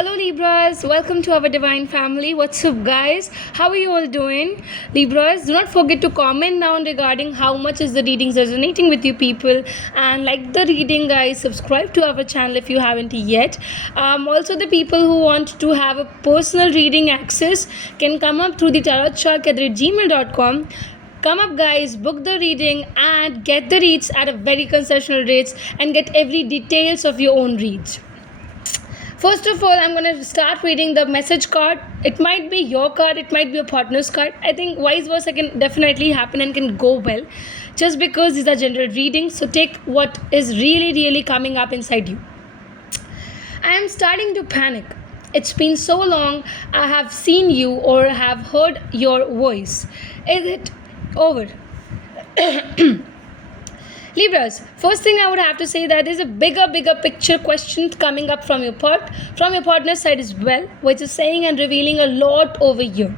Hello Libras, welcome to our divine family. What's up guys? How are you all doing? Libras, do not forget to comment down regarding how much is the readings resonating with you people, and like the reading guys, subscribe to our channel if you haven't yet. Also the people who want to have a personal reading access can come up through the tarotchark@gmail.com. Come up guys, book the reading and get the reads at a very concessional rates and get every details of your own reads. First of all, I'm going to start reading the message card. It might be your card, it might be your partner's card. I think vice versa can definitely happen and can go well just because these are general readings. So take what is really coming up inside you. I am starting to panic. It's been so long I have seen you or have heard your voice. Is it over? Libras, first thing I would have to say that there's a bigger picture question coming up from your partner's side as well, which is saying and revealing a lot over here.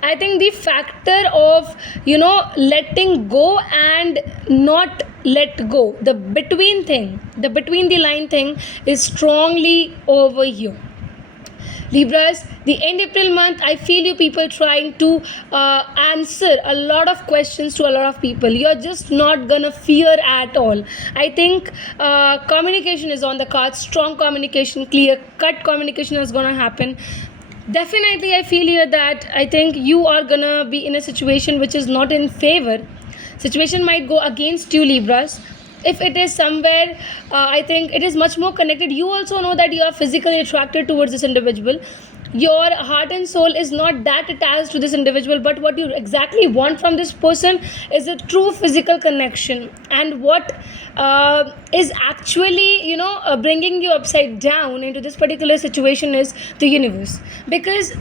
I think the factor of letting go and not let go, the between the line thing is strongly over here. Libras, the end April month, I feel you people trying to answer a lot of questions to a lot of people. You're just not gonna fear at all. I think communication is on the cards. Strong communication, clear cut communication is gonna happen. Definitely, I feel here that I think you are gonna be in a situation which is not in favor. Situation might go against you, Libras. If it is somewhere, I think it is much more connected. You also know that you are physically attracted towards this individual. Your heart and soul is not that attached to this individual, but what you exactly want from this person is a true physical connection. And what is actually bringing you upside down into this particular situation is the universe, because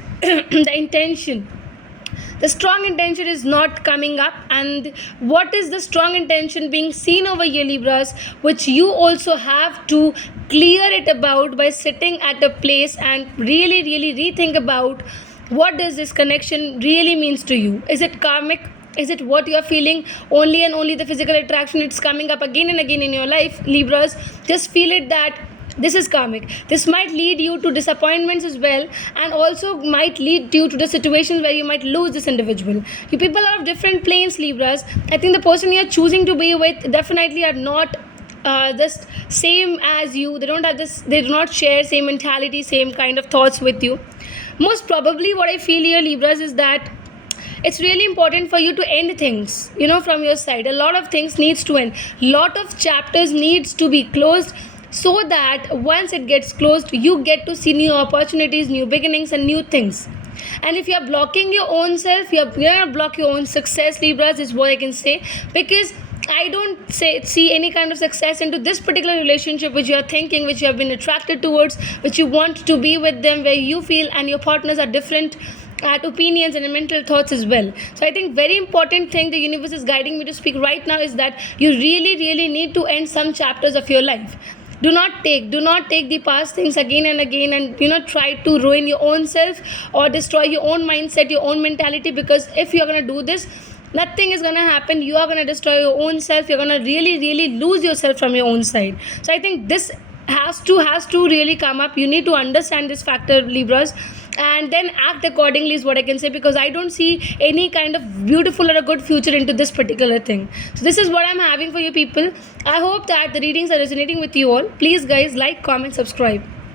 the strong intention is not coming up. And what is the strong intention being seen over here, Libras, which you also have to clear it about by sitting at a place and really rethink about what does this connection really means to you. Is it karmic? Is it what you are feeling only and only the physical attraction? It's coming up again and again in your life, Libras. Just feel it that this is karmic. This might lead you to disappointments as well, and also might lead you to the situations where you might lose this individual. You people are of different planes, Libras. I think the person you're choosing to be with definitely are not just same as you. They don't have this, they do not share same mentality, same kind of thoughts with you. Most probably what I feel here, Libras, is that it's really important for you to end things from your side. A lot of things needs to end, lot of chapters needs to be closed, so that once it gets closed, you get to see new opportunities, new beginnings and new things. And if you're blocking your own self, you're gonna block your own success, Libras, is what I can say, because I don't see any kind of success into this particular relationship which you are thinking, which you have been attracted towards, which you want to be with them, where you feel and your partners are different at opinions and mental thoughts as well. So I think very important thing the universe is guiding me to speak right now is that you really need to end some chapters of your life. Do not take the past things again and again, and try to ruin your own self or destroy your own mindset, your own mentality, because if you're going to do this, nothing is going to happen. You are going to destroy your own self. You're going to really lose yourself from your own side. So I think this has to really come up. You need to understand this factor, Libras, and then act accordingly is what I can say, because I don't see any kind of beautiful or a good future into this particular thing. So this is what I'm having for you people. I hope that the readings are resonating with you all. Please guys, like, comment, subscribe.